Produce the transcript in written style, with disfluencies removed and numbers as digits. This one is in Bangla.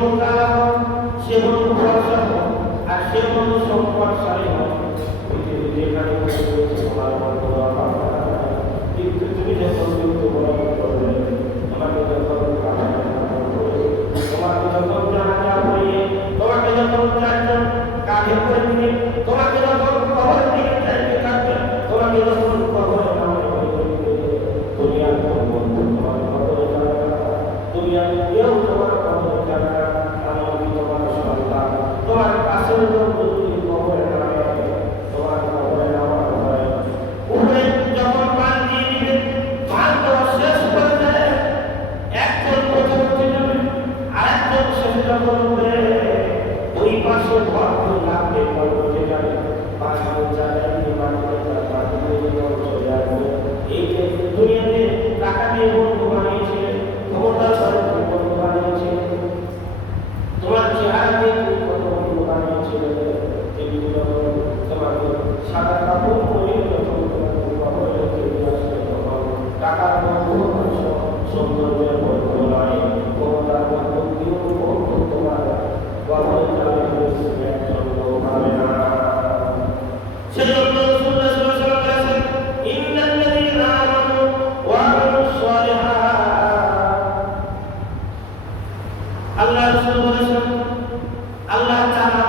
হলো কালা হোক, সে হলো ফর্সা হোক, আর সে হলো সম্পদশালী হোক, যেখানে তোমার মতো কিন্তু তুমি যখন কিন্তু করবে তোমাকে যখন তোমাকে যখন জানা হয়ে তোমাকে যখন চারজন কাঁধে করে দিবে, তোমাকে যখন কবর দিকে চাইতে থাকবে, তোমাকে যখন কবরে নামে দুনিয়ার বন্ধু তোমার কবরে যাবে না, দুনিয়ার কেউ তোমার কবরে যাবে না, এমনকি তোমার সন্তান তোমার কাছের লোক যদি কবরে নামে তোমার কবরে নামার ভয় উপরে যখন পান দিয়ে দিবে, পান দেওয়া শেষ করে দেয়, একজন প্রথমে যাবে আর একজন শেষে যখন উঠবে ওই পাশে ঘর লাগবে পর্বতে যাবে, পাঁচজন জায়গায় চলে আসবে। এই যে দুনিয়াতে টাকা দিয়ে বন্ধু বানিয়েছে, ক্ষমতা ধরে বন্ধু বানিয়েছে, তোমার চেহারা দিয়ে কত বন্ধু বানিয়েছে, এগুলো তোমাকে সাদা কাপড় পরে যখন টাকার বন্ধু সৌন্দর্যের বন্ধু নয়, ক্ষমতার বন্ধু কেউ বন্ধু তোমার কবরে যাবে একজন লোক হবে না। সেজন্য রাসূলুল্লাহ সাল্লাল্লাহু আলাইহি ওয়াসাল্লাম বলেছেন, ইন্নাল্লাযীনা আমানু ওয়া আমিলুস সালিহাত, আল্লাহ রাসূল বলেছেন, আল্লাহ তাআলা